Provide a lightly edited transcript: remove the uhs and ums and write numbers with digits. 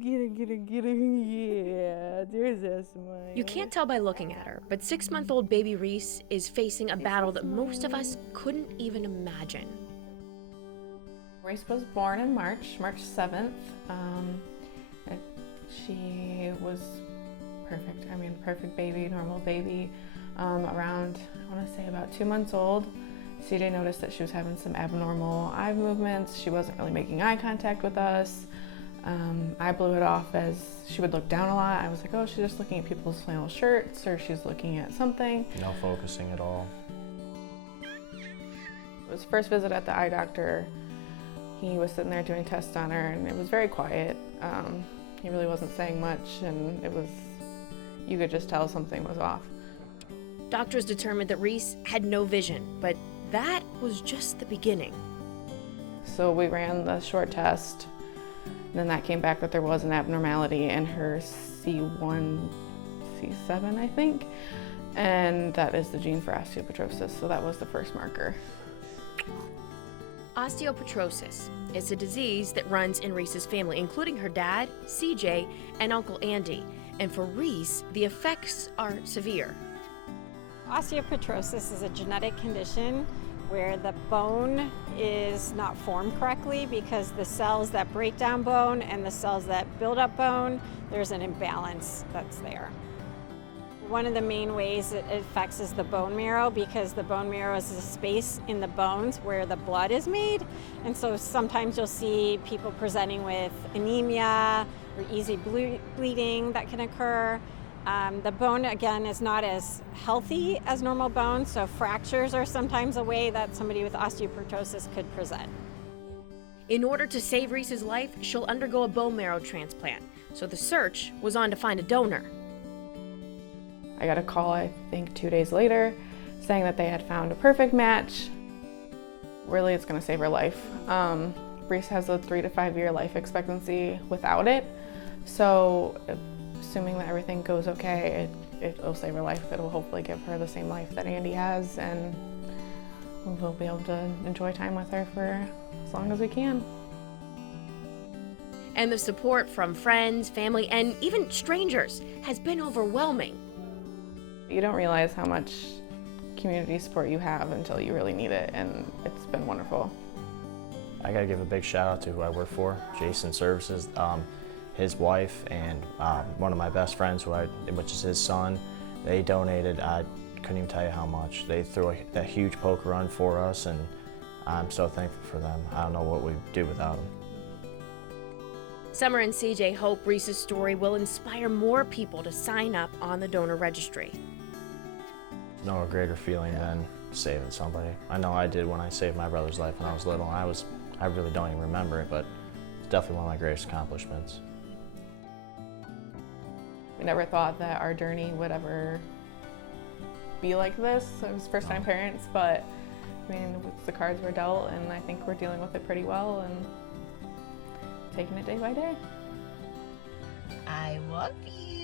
Get it, yeah, there's that smile. You can't tell by looking at her, but 6-month-old baby Reese is facing a battle that most of us couldn't even imagine. Reese was born in March 7th. She was perfect. I mean, perfect baby, normal baby. Around, I want to say about 2 months old, CJ noticed that she was having some abnormal eye movements. She wasn't really making eye contact with us. I blew it off as she would look down a lot. I was like, oh, she's just looking at people's flannel shirts, or she's looking at something. No focusing at all. It was first visit at the eye doctor. He was sitting there doing tests on her, and it was very quiet. He really wasn't saying much, and you could just tell something was off. Doctors determined that Reese had no vision, but that was just the beginning. So we ran the short test, and then that came back that there was an abnormality in her C1, C7, I think, and that is the gene for osteoporosis, so that was the first marker. Osteoporosis is a disease that runs in Reese's family, including her dad, CJ, and Uncle Andy. And for Reese, the effects are severe. Osteoporosis is a genetic condition where the bone is not formed correctly because the cells that break down bone and the cells that build up bone, there's an imbalance that's there. One of the main ways it affects is the bone marrow, because the bone marrow is the space in the bones where the blood is made. And so sometimes you'll see people presenting with anemia or easy bleeding that can occur. The bone, again, is not as healthy as normal bone, so fractures are sometimes a way that somebody with osteoporosis could present. In order to save Reese's life, she'll undergo a bone marrow transplant. So the search was on to find a donor. I got a call, I think 2 days later, saying that they had found a perfect match. Really, it's gonna save her life. Reese has a 3 to 5 year life expectancy without it. So assuming that everything goes okay, it'll save her life. It'll hopefully give her the same life that Andy has, and we'll be able to enjoy time with her for as long as we can. And the support from friends, family, and even strangers has been overwhelming. You don't realize how much community support you have until you really need it, and it's been wonderful. I gotta give a big shout out to who I work for, Jason Services, his wife, and one of my best friends, which is his son. They donated, I couldn't even tell you how much. They threw that huge poker run for us, and I'm so thankful for them. I don't know what we'd do without them. Summer and CJ hope Reese's story will inspire more people to sign up on the donor registry. No greater feeling than saving somebody. I know I did when I saved my brother's life when I was little. I really don't even remember it, but it's definitely one of my greatest accomplishments. We never thought that our journey would ever be like this. It was first-time parents, but I mean, the cards were dealt, and I think we're dealing with it pretty well and taking it day by day. I love you.